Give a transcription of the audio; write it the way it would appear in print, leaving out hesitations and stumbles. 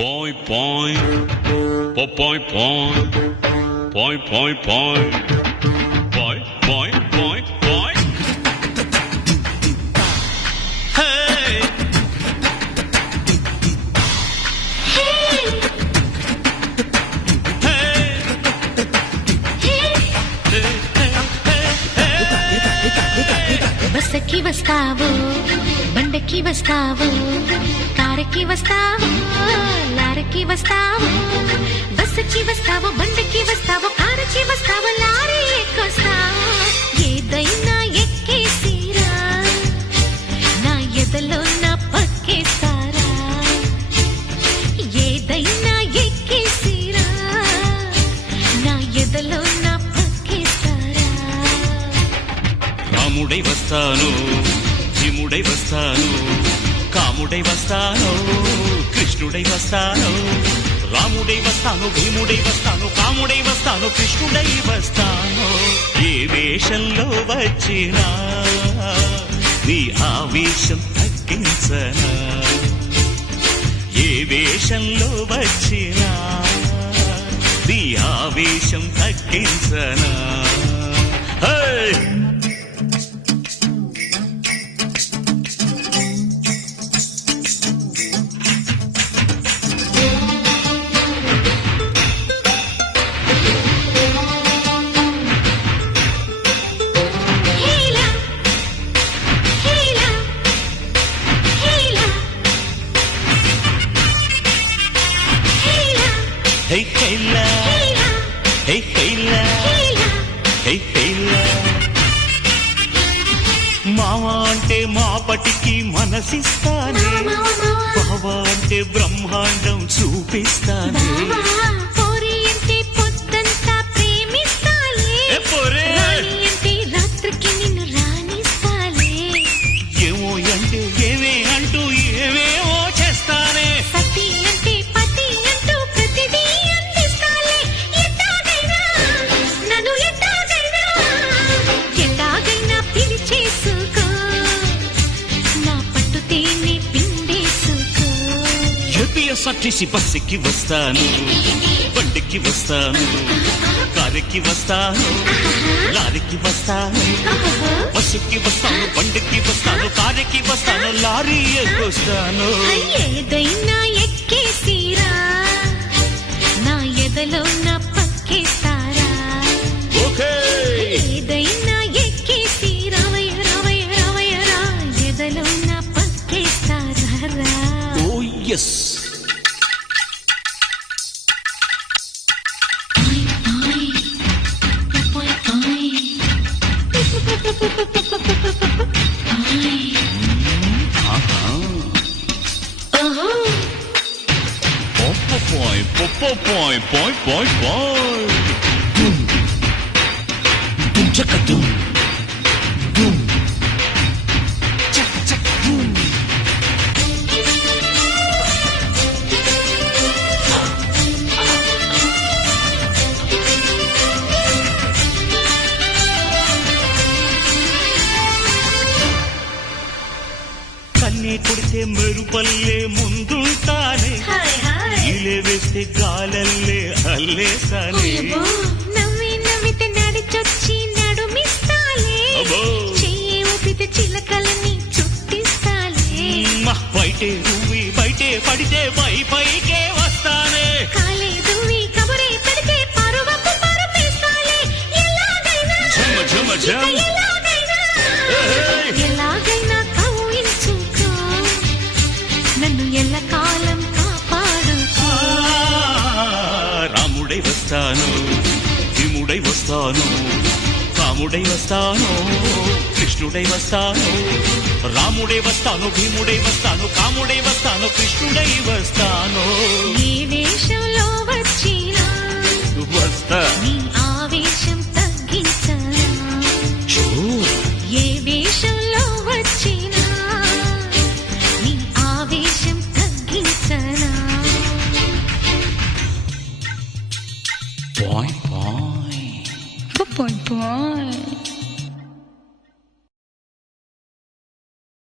Point, point, point, point, point, point, point, point, point, point, point, point. Hey, బస్సెక్కి వస్తావు, బండెక్కి వస్తావు, కారెక్కి వస్తావు, లారెక్కి వస్తావు. బస్సెక్కి వస్తావు, బండెక్కి వస్తావు, కారెక్కి వస్తావు, లారీ ఎక్కొస్తావు. ఏదైనా ఎక్కేసిరా, నా ఎదలో నా పక్కేస్తారా. ఏదైనా ఎక్కేసిరా, నా ఎదలో నా పక్కేస్తారా. రాముడై వస్తాను, భీముడై వస్తాను, కాముడై వస్తాను, కృష్ణుడై వస్తాను. రాముడై వస్తాను, భీముడై వస్తాను, కాముడై వస్తాను, కృష్ణుడై వస్తాను. ఏ వేషంలో వచ్చినా నీ ఆవేశం తగ్గించనా. ఏ వేషంలో వచ్చినా నీ ఆవేశం తగ్గించనా. Hey Kayla, hey Kayla, hey Kayla. మావా అంటే మాపటికి మనసిస్తానే, బావా అంటే బ్రహ్మాండం చూపిస్తానే. పోరి అంటే పొద్దంతా ప్రేమిస్తాలే, రాణి అంటే రాత్రికి నిన్ను రాణిస్తాలే. ఏమో అంటే ఏమే అంటూ ఏవేవో చేస్తానే. సతి అంటే పతి అంటూ ప్రతిదీ అందిస్తాలే. ఎట్టాగైనా నన్ను ఎట్టాగైనా పిలిచేసుకో, నా పట్టు తేనె పిండేసుకో. ఏపీఎస్ఆర్టీసీ బస్సుకి వస్తాను, బండికి వస్తాను, కారెక్కి వస్తాను, లారీకి వస్తాను. బస్సుకి వస్తాను, బండికి వస్తాను, కారెక్కి వస్తాను, లారీ ఎక్కొస్తాను. ఏదైనా ఎక్కేసిరా, నా ఎదలో నా పక్కేస్తారా. ఏదైనా ఎక్కేసి రావయ్య రావయ్య రావయ్య రా, ఎదలో నా పక్కేస్తారా. ఓ yes. Point, point, point, point, point, point. Doom, doom, chaka, doom, doom, chaka, chaka, doom. కన్నే కొడితే మెరుపల్లే ముందుంటానే, ఈలే వేస్తే గాలల్లే అల్లేసానే. నవ్వి నవ్వితే నడిచొచ్చి నడుమిస్తాలే, చెయ్యి ఊపితే చిలకలని చుట్టిస్తాలే. బయటే నువ్వి బయటే పడితే పైకే వస్తానే. కాలే దువ్వి కబురే పెడితే పరువపు పరుపేస్తాలే. ఎలాగైనా ఝమ ఝమ ఝమ. ఎలాగైనా కౌయించుకో, నన్ను ఎల్లకాలం కాపాడుకో. రాముడై వస్తాను, భీముడై వస్తాను, కాముడై వస్తాను, కృష్ణుడై వస్తాను. రాముడై వస్తాను, భీముడై వస్తాను, కాముడై వస్తాను, కృష్ణుడై వస్తాను. ఏ వేషంలో వచ్చినా వస్తా నీ